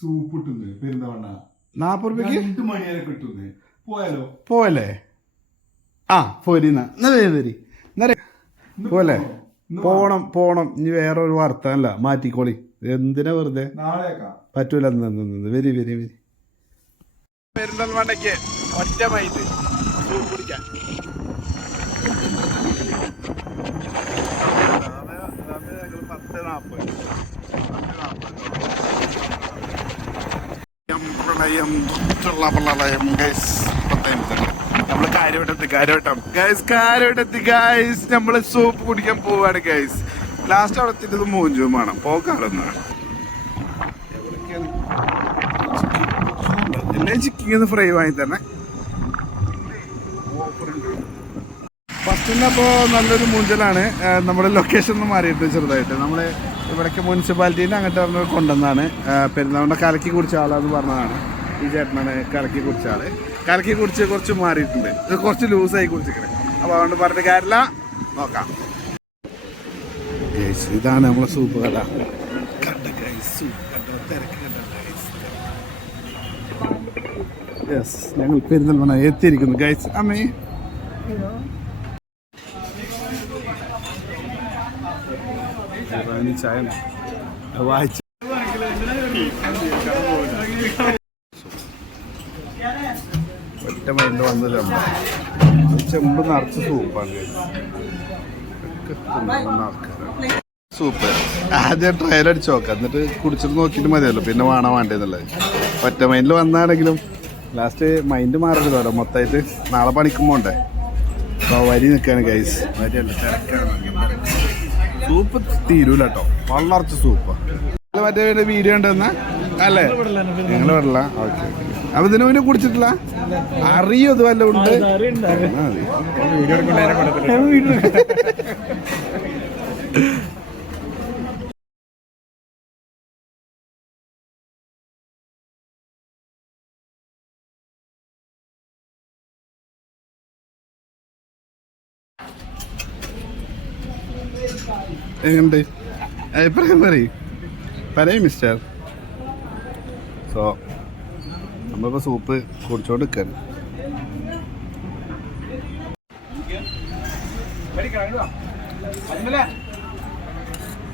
Soup പെരുന്തവണ്ണ 40 രൂപയ്ക്ക് 2 മണി വരെ കിട്ടുന്നേ. പോയാലോ? പോവല്ലേ? ആ പോരിന്നാ പോലെ പോണം. ഇനി വേറെ ഒരു വർത്തല്ല, മാറ്റിക്കോളി. എന്തിനാ വെറുതെ? പറ്റൂല. വരി പെരിന്തൽമണ്ണയ്ക്ക് ഒറ്റ മൈൻഡ് സൂപ്പ് കുടിക്കാൻ. നമ്മള് കാര്യവട്ടത്തി ഗൈസ് നമ്മള് സൂപ്പ് കുടിക്കാൻ പോവാണ് ഗൈസ്. ലാസ്റ്റ് അവിടെ എത്തിയത് മൂഞ്ചും വേണം പോക്കാളൊന്നാണ്. ചിക്കൻ ഫ്രൈ വാങ്ങി തന്നെ ഫസ്റ്റിന്. അപ്പോൾ നല്ലൊരു മൂഞ്ചലാണ്. നമ്മുടെ ലൊക്കേഷൻ ഒന്ന് മാറിയിട്ട് ചെറുതായിട്ട് നമ്മള് ഇവിടേക്ക് മുനിസിപ്പാലിറ്റീൻ്റെ അങ്ങോട്ട് കൊണ്ടുവന്നാണ്. പെരുന്നാളിൻ്റെ കലക്കി കുടിച്ച ആളാന്ന് പറഞ്ഞതാണ് ഈ ചേട്ടനാണ്. കലക്കി കുടിച്ച ആള് കലക്കി കുടിച്ച് കുറച്ച് മാറിയിട്ടുണ്ട്. ഇത് കുറച്ച് ലൂസായി കുടിച്ചിരിക്കണേ. അപ്പോൾ അതുകൊണ്ട് പറഞ്ഞിട്ട് കാര്യമില്ല, നോക്കാം. ഇതാണ് നമ്മളെ സൂപ്പ് കട. യെസ്, ഞങ്ങൾ പെരുന്തൽമണ്ണ എത്തിയിരിക്കുന്നു ഗൈസ്. അമ്മേ ചായ വായിച്ചു. ഒറ്റ മൈൻഡ് വന്നത് ചെമ്പ് നിറച്ച് സൂപ്പാണ്. സൂപ്പ് ആദ്യം ട്രയൽ അടിച്ച് നോക്കാം, എന്നിട്ട് കുടിച്ചിട്ട് നോക്കിയിട്ട് മതിയല്ലോ, പിന്നെ വേണം വേണ്ടതെന്നുള്ളത്. ഒറ്റ മൈൻഡിൽ വന്നാണെങ്കിലും ലാസ്റ്റ് മൈൻഡ് മാറരുതല്ലോ മൊത്തമായിട്ട്. നാളെ പണിക്കുമ്പോണ്ടേ. അപ്പോൾ വരി നിൽക്കുകയാണ് ഗൈസ്. വരിയല്ല, തിരക്കാണ്. സൂപ്പ് തീരൂല കേട്ടോ, വളർച്ച സൂപ്പ്. മറ്റേ വീഡിയോ ഉണ്ടെന്നാ അല്ലേ? നിങ്ങൾ വിടല? ഓക്കെ. അപ്പൊ ഇതിനു മുന്നേ കുടിച്ചിട്ടില്ല? അറിയോ ഇത് വല്ല ഉണ്ട്? എങ്ങണ്ട് അഭിപ്രായം പറയും മിസ്റ്റർ. സോ നമ്മളിപ്പോൾ സൂപ്പ് കുടിച്ചോണ്ട് നിൽക്കാണ്.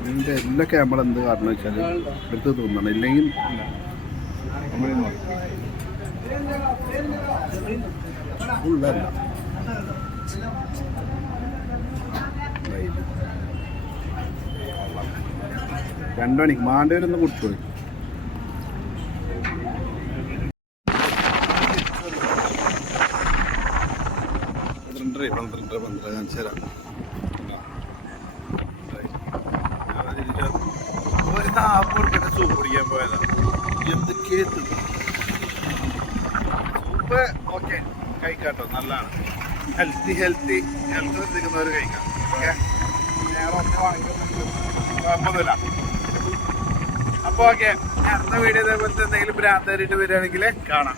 ഇതിൻ്റെ എല്ലാ ക്യാമറ എന്ത് കാരണം വെച്ചാൽ എടുത്ത് തോന്നണം, ഇല്ലെങ്കിൽ ഫുള്ളല്ല. 2 മണിക്ക് മാണ്ടവരൊന്ന് കുടിച്ചോളി. സൂപ്പ് കുടിക്കാൻ പോയതാ. എന്തൊക്കെ സൂപ്പ് ഓക്കെ കഴിക്കാട്ടോ, നല്ലതാണ്. ഹെൽത്തി ശ്രദ്ധിക്കുന്നവർ കഴിക്കാം. ഓക്കെ, കുഴപ്പമൊന്നുമില്ല. അപ്പോൾ ഓക്കെ, അടുത്ത വീഡിയോ ഇതേപോലത്തെ എന്തെങ്കിലും ഭ്രാന്തായിട്ട് വരികയാണെങ്കിൽ കാണാം.